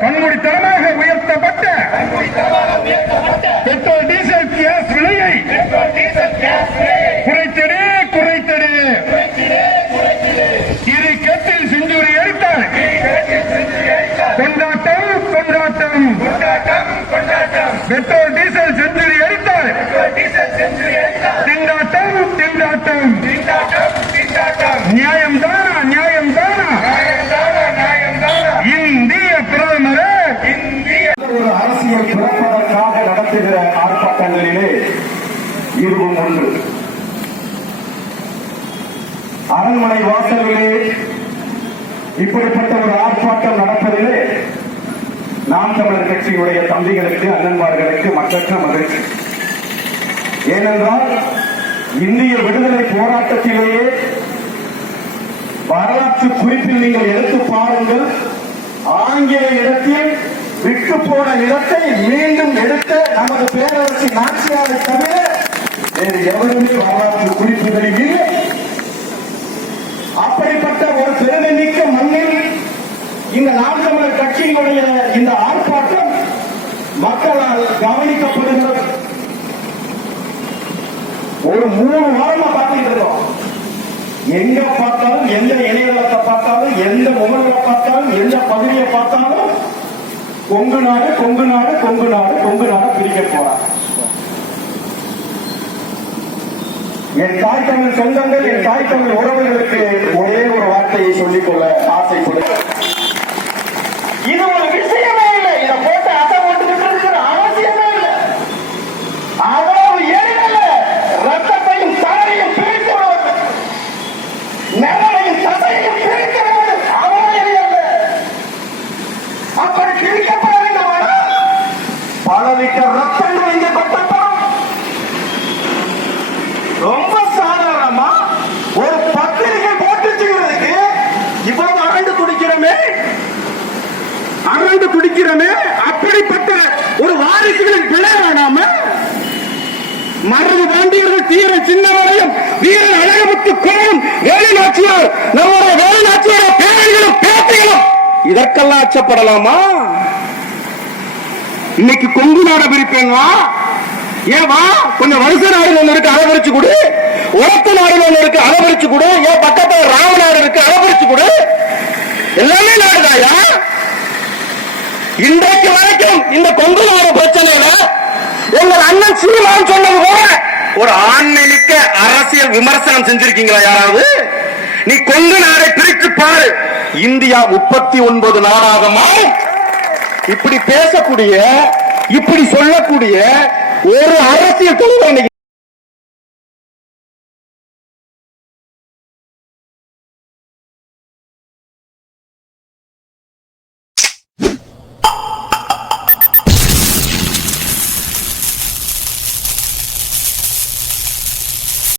கண்மூடித்தனமாக உயர்த்தப்பட்ட petrol diesel gas விலையை குறைத்திடு குறைத்திடு இரு கத்தில் செஞ்சுரி அடித்தால் கொண்டாட்டம் கொண்டாட்டம். பெட்ரோல் அரண்மனை வாசல்களே இப்படிப்பட்ட ஒரு ஆர்ப்பாட்டம் நடப்பதிலே நாம் தமிழர் கட்சியுடைய தம்பிகளுக்கு அண்ணன்மார்களுக்கு மக்களுக்கு மகிழ்ச்சி. ஏனென்றால் இந்திய விடுதலை போராட்டத்திலேயே வரலாற்று குறிப்பில் நீங்கள் எடுத்து பாருங்கள் ஆங்கில இடத்தில் விட்டு போன இடத்தை மீண்டும் எடுத்த நமது பேரரசு நாச்சியாரை தவிர வேறு எவருமே வரலாற்று குறிப்புகளில் இல்லை அப்படிப்பட்ட ஒரு பெருமைமிக்க மண்ணில் இந்த நாம் தமிழர் இந்த ஆர்ப்பாட்டம் மக்களால் கவனிக்கப்படுகிறது. ஒரு மூணு வாரமா பார்த்துட்டு இருக்கோம். எங்க பார்த்தாலும் எந்த இணையதளத்தை பார்த்தாலும் எந்த முகல்ல பார்த்தாலும் எந்த பகுதியை பார்த்தாலும் கொங்கு நாடு கொங்கு நாடு கொங்கு நாடு கொங்கு நாடு பிரிக்க போறாங்க. என் தாய் தமிழ் சொந்தங்கள் என் தாய் தமிழ் உறவுகளுக்கு ஒரே ஒரு வார்த்தையை சொல்லிக்கொள்ள ஆசைப்படுகிறேன். பல ரத்தங்கள் இங்கே கொட்டப்படும் ரொம்ப சாதாரணமா ஒரு பத்திரிகை போட்டு வச்சுக்கிறதுக்கு இவ்வளவு அரண்டு துடிக்கிறோமே அரண்டு துடிக்கிறோமே அப்படிப்பட்ட ஒரு வாரிசுகளின் பிழை வேணாம மருது பாண்டியர்கள் தீர சின்னவரையும் வீரன் அழகமுத்து கோவம் வேலுநாச்சியார் நம்முடைய வேலுநாச்சியார பேரர்களும் பேத்திகளும் இதற்கெல்லாம் அச்சப்படலாமா? இன்னைக்கு கொங்கு நாட பிரிப்பேங்க ஏன் வா? கொஞ்சம் வருஷ நாடு ஒண்ணு இருக்கு அதை கொடு. உரத்து நாடு ஒண்ணு இருக்கு அதை கொடு. ஏன் பக்கத்துல ராமநாடு இருக்கு அதை கொடு. எல்லாமே நாடுதாயா? இன்றைக்கு வரைக்கும் இந்த கொங்கு நாடு பிரச்சனையில எங்கள் அண்ணன் சீமான் சொன்னது போல ஒரு ஆன்மீக அரசியல் விமர்சனம் செஞ்சிருக்கீங்களா யாராவது? நீ கொங்கு நாடை பிரித்து பாரு. இந்தியா முப்பத்தி ஒன்பது நாடாக மாறும். இப்படி பேசக்கூடிய இப்படி சொல்லக்கூடிய ஒரு அரசியல் தலைவர் இன்னைக்கு